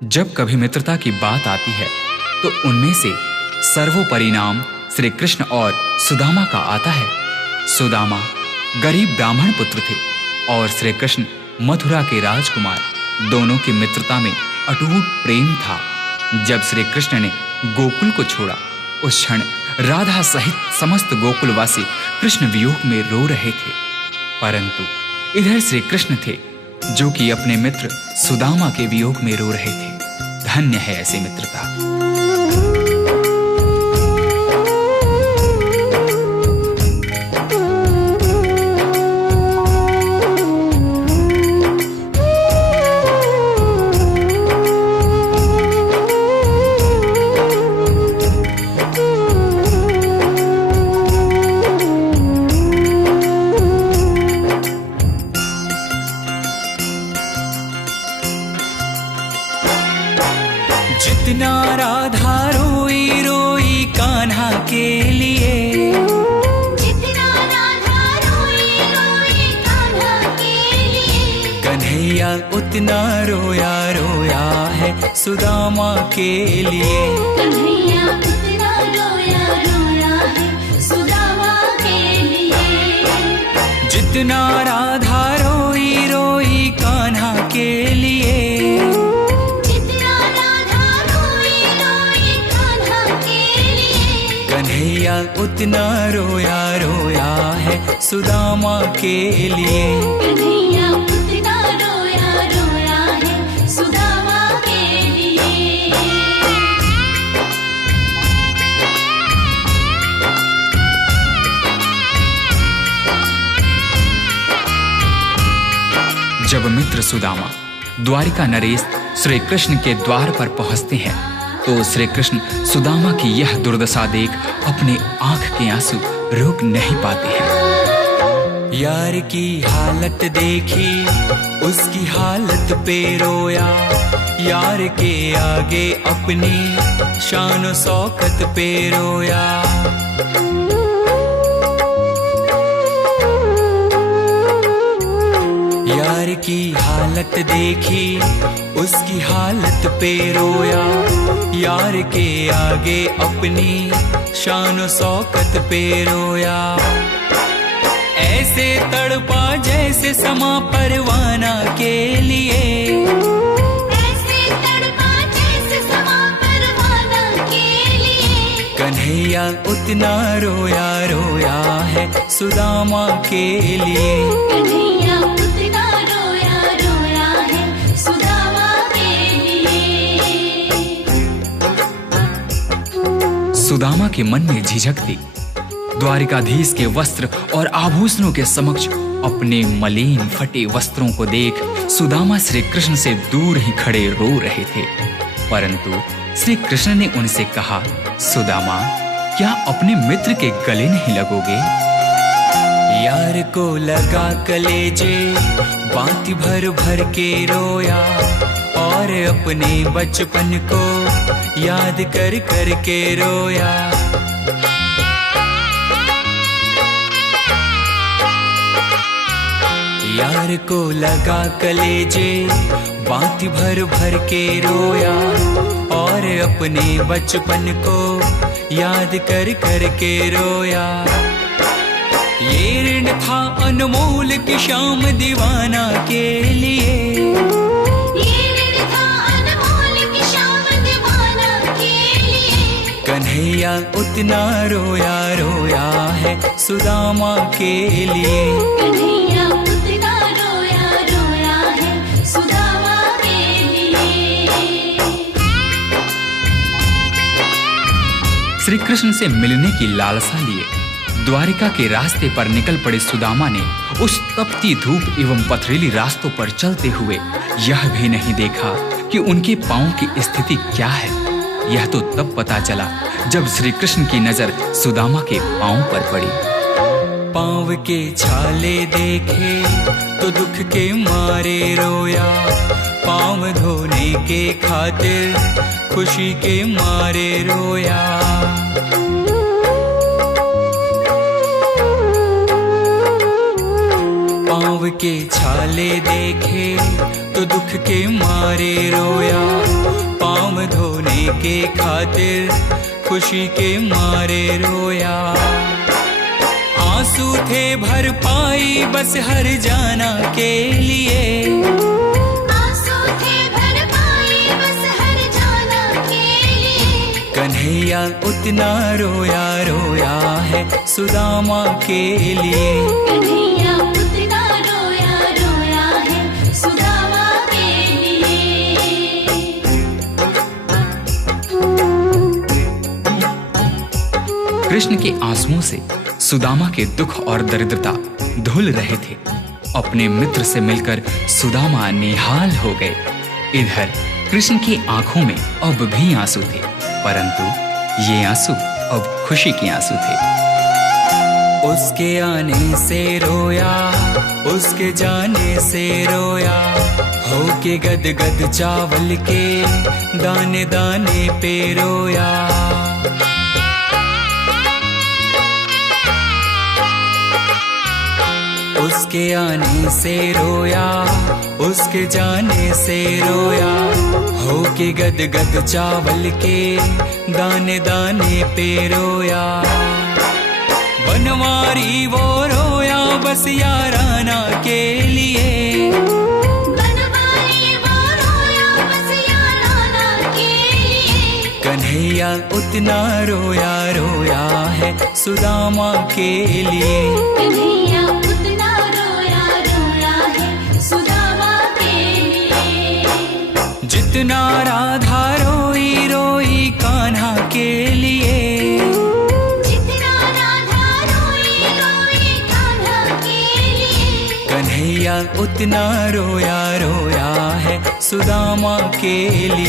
जब कभी मित्रता की बात आती है तो उनमें से सर्वोपरि नाम श्री कृष्ण और सुदामा का आता है। सुदामा गरीब ब्राह्मण पुत्र थे और श्री कृष्ण मथुरा के राजकुमार। दोनों की मित्रता में अटूट प्रेम था। जब श्री कृष्ण ने गोकुल को छोड़ा, उस क्षण राधा सहित समस्त गोकुलवासी कृष्ण वियोग में रो रहे थे। परंतु इधर श्री कृष्ण थे जो कि अपने मित्र सुदामा के वियोग में रो रहे थे। धन्य है ऐसी मित्रता। जितना राधा रोई रोई कान्हा के लिए, जितना राधा रोई रोई कान्हा के लिए, कन्हैया उतना रोया रोया है सुदामा के लिए। कन्हैया उतना रोया रोया है सुदामा के लिए। जितना राधा रोई रोई कान्हा के लिए, कन्हैया उतना रोया रोया है सुदामा के लिए। कन्हैया उतना रोया रोया है सुदामा के लिए। जब मित्र सुदामा द्वारिका नरेश श्री कृष्ण के द्वार पर पहुंचते हैं तो श्री कृष्ण सुदामा की यह दुर्दशा देख अपने आंख के आंसू रोक नहीं पाते हैं। यार की हालत देखी, उसकी हालत पे रोया। यार के आगे अपनी शान शौकत पे रोया। यार की हालत देखी, उसकी हालत पे रोया। यार के आगे अपनी शान शौकत पे रोया। ऐसे तड़पा जैसे समा परवाना के लिए, ऐसे तड़पा जैसे समा परवाना के लिए। कन्हैया उतना रोया रोया है सुदामा के लिए। कन्हैया उतना रोया रोया है सुदामा के लिए। सुदामा के मन में झिझक थी। द्वारिकाधीश के वस्त्र और आभूषणों के समक्ष अपने मलिन फटे वस्त्रों को देख सुदामा श्री कृष्ण से दूर ही खड़े रो रहे थे। परंतु श्री कृष्ण ने उनसे कहा, सुदामा, क्या अपने मित्र के गले नहीं लगोगे? यार को लगा कलेजे, बाती भर भर के रोया। और अपने बचपन को याद कर कर के रोया। यार को लगा कलेजे, बाती भर भर के रोया। और अपने बचपन को याद कर कर के रोया। ये ऋण था अनमोल की शाम दीवाना के लिए। ये ऋण था अनमोल की शाम दीवाना के लिए। कन्हैया उतना रोया रोया है सुदामा के लिए। कन्हैया उतना रोया रोया है सुदामा के लिए। श्री कृष्ण से मिलने की लालसा लिए द्वारिका के रास्ते पर निकल पड़े सुदामा ने उस तपती धूप एवं पथरीली रास्तों पर चलते हुए यह भी नहीं देखा कि उनके पांव की स्थिति क्या है। यह तो तब पता चला जब श्री कृष्ण की नजर सुदामा के पांव पर पड़ी। पांव के छाले देखे तो दुख के मारे रोया। पांव धोने के खातिर खुशी के मारे रोया। पांव के छाले देखे तो दुख के मारे रोया। के खातिर खुशी के मारे रोया। आंसू थे भर पाई बस हर जाना के लिए, आंसू थे भर पाई बस हर जाना के लिए। कन्हैया उतना रोया रोया है सुदामा के लिए। कन्हैया उतना रोया रोया है सुदामा के लिए। कृष्ण के आंसुओं से सुदामा के दुख और दरिद्रता धुल रहे थे। अपने मित्र से मिलकर सुदामा निहाल हो गए। इधर कृष्ण की आंखों में अब भी आंसू थे, परंतु ये आंसू अब खुशी के आंसू थे। उसके आने से रोया, उसके जाने से रोया, होके गद गद चावल के दाने दाने पे रोया। उसके आने से रोया, उसके जाने से रोया, होके गद गद चावल के दाने दाने पे रोया। बनवारी वो रोया बस याराना के लिए, बनवारी वो रोया बस याराना के लिए। कन्हैया उतना रोया रोया है सुदामा के लिए। कन्हैया उतना रोया रोया है सुदामा के लिए। जितना राधा रोई रोई कान्हा के लिए, जितना राधा रोई रोई कान्हा के लिए। कन्हैया उतना रोया रोया है सुदामा के लिए।